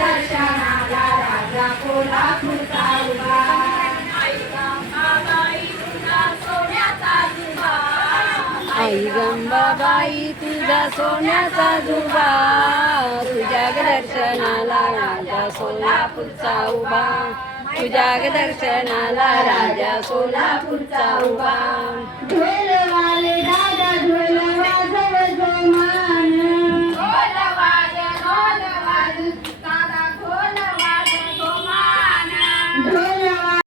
दर्शनाला राजा कोल्हापूरचा उभा आई गंगाबाई तुझा सोन्याचा जुबा तुझ्या दर्शनाला राजा सोलापूरचा उभा तुझ्या दर्शनाला राजा सोलापूरचा उभा